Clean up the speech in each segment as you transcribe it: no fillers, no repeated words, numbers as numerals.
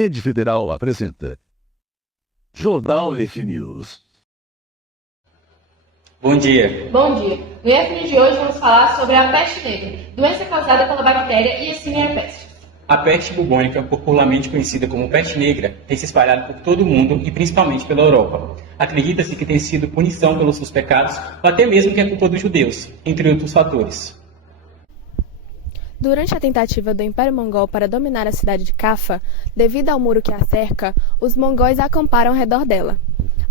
Rede Federal apresenta Jornal F News. Bom dia. Bom dia. No IF de hoje vamos falar sobre a peste negra, doença causada pela bactéria Yersinia pestis. A peste bubônica, popularmente conhecida como peste negra, tem se espalhado por todo o mundo e principalmente pela Europa. Acredita-se que tem sido punição pelos seus pecados ou até mesmo que é culpa dos judeus, entre outros fatores. Durante a tentativa do Império Mongol para dominar a cidade de Cafa, devido ao muro que a cerca, os mongóis acamparam ao redor dela.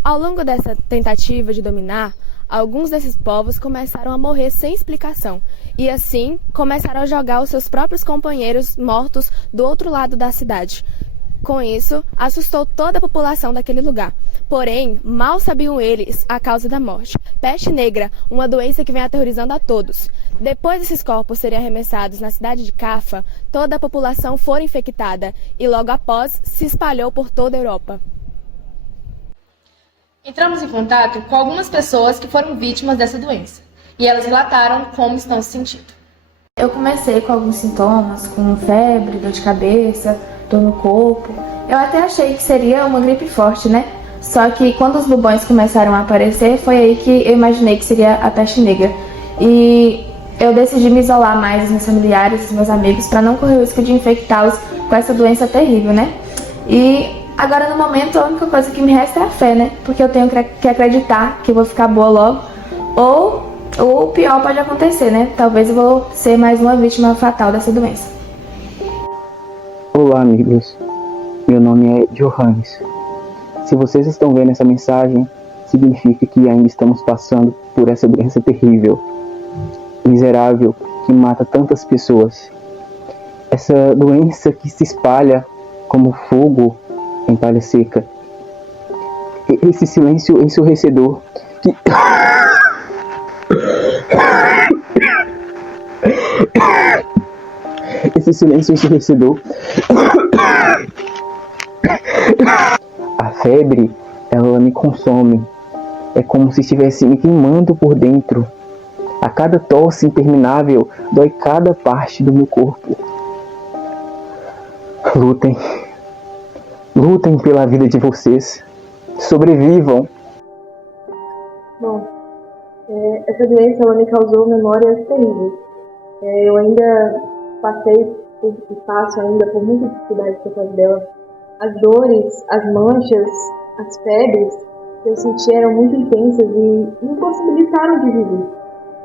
Ao longo dessa tentativa de dominar, alguns desses povos começaram a morrer sem explicação e, assim, começaram a jogar os seus próprios companheiros mortos do outro lado da cidade. Com isso, assustou toda a população daquele lugar. Porém, mal sabiam eles a causa da morte. Peste negra, uma doença que vem aterrorizando a todos. Depois desses corpos serem arremessados na cidade de Cafa, toda a população foi infectada e logo após se espalhou por toda a Europa. Entramos em contato com algumas pessoas que foram vítimas dessa doença e elas relataram como estão se sentindo. Eu comecei com alguns sintomas, com febre, dor de cabeça, dor no corpo. Eu até achei que seria uma gripe forte, né? Só que quando os bubões começaram a aparecer, foi aí que eu imaginei que seria a peste negra. E eu decidi me isolar mais dos meus familiares, dos meus amigos, para não correr o risco de infectá-los com essa doença terrível, né? E agora, no momento, a única coisa que me resta é a fé, né? Porque eu tenho que acreditar que eu vou ficar boa logo. Ou o pior pode acontecer, né? Talvez eu vou ser mais uma vítima fatal dessa doença. Olá, amigos. Meu nome é Johannes. Se vocês estão vendo essa mensagem, significa que ainda estamos passando por essa doença terrível, miserável, que mata tantas pessoas. Essa doença que se espalha como fogo em palha seca. Esse silêncio ensurdecedor que... Esse silêncio ensurdecedor. A febre, ela me consome. É como se estivesse me queimando por dentro. A cada tosse interminável, dói cada parte do meu corpo. Lutem. Lutem pela vida de vocês. Sobrevivam. Bom, essa doença ela me causou memórias terríveis. Eu ainda passei e passo ainda por muita dificuldade por causa dela. As dores, as manchas, as febres que eu senti eram muito intensas e me impossibilitaram de viver.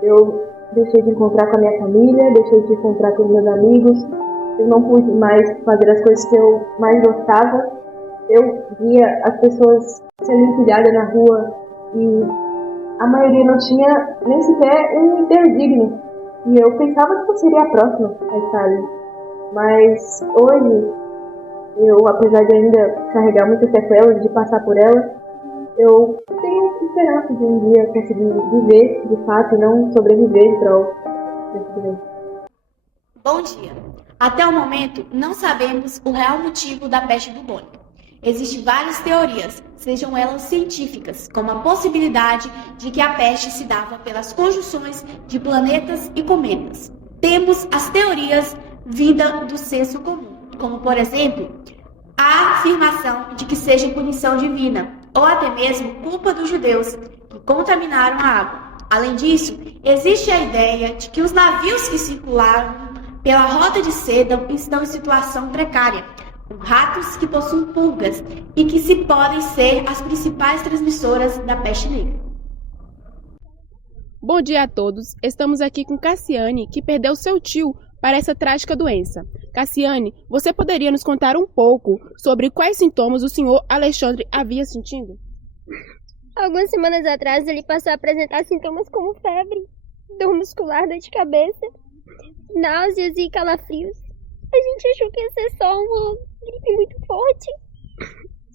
Eu deixei de encontrar com a minha família, deixei de encontrar com os meus amigos. Eu não pude mais fazer as coisas que eu mais gostava. Eu via as pessoas sendo empilhadas na rua e a maioria não tinha nem sequer um enterro digno. E eu pensava que eu seria a próxima a estar ali. Mas hoje, eu, apesar de ainda carregar muitas sequelas, de passar por ela, eu tenho esperança de um dia conseguir viver de fato e não sobreviver em prol desse doença. Bom dia. Até o momento, não sabemos o real motivo da peste bubônica. Existem várias teorias, sejam elas científicas, como a possibilidade de que a peste se dava pelas conjunções de planetas e cometas. Temos as teorias vinda do senso comum, como, por exemplo, a afirmação de que seja punição divina, ou até mesmo culpa dos judeus, que contaminaram a água. Além disso, existe a ideia de que os navios que circularam pela rota de seda estão em situação precária, com ratos que possuem pulgas e que se podem ser as principais transmissoras da peste negra. Bom dia a todos. Estamos aqui com Cassiane, que perdeu seu tio para essa trágica doença. Cassiane, você poderia nos contar um pouco sobre quais sintomas o senhor Alexandre havia sentindo? Algumas semanas atrás ele passou a apresentar sintomas como febre, dor muscular, dor de cabeça, náuseas e calafrios. A gente achou que ia ser só uma gripe muito forte.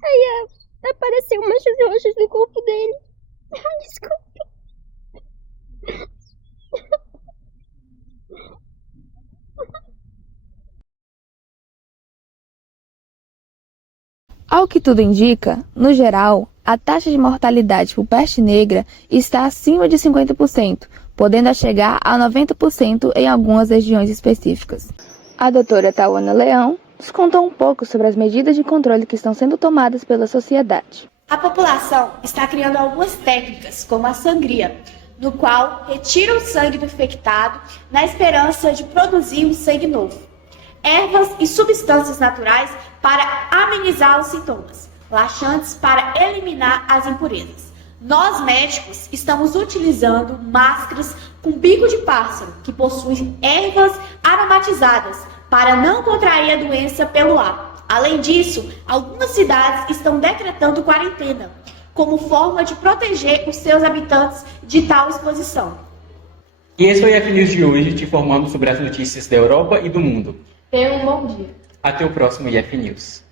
Aí apareceu manchas roxas no corpo dele. Desculpa. Ao que tudo indica, no geral, a taxa de mortalidade por peste negra está acima de 50%, podendo chegar a 90% em algumas regiões específicas. A doutora Tauana Leão, nos contou um pouco sobre as medidas de controle que estão sendo tomadas pela sociedade. A população está criando algumas técnicas, como a sangria, no qual retira o sangue do infectado na esperança de produzir um sangue novo. Ervas e substâncias naturais para amenizar os sintomas, laxantes para eliminar as impurezas. Nós, médicos, estamos utilizando máscaras com bico de pássaro, que possuem ervas aromatizadas, para não contrair a doença pelo ar. Além disso, algumas cidades estão decretando quarentena, como forma de proteger os seus habitantes de tal exposição. E esse foi o F News de hoje, te informando sobre as notícias da Europa e do mundo. Tenha um bom dia. Até o próximo IF News.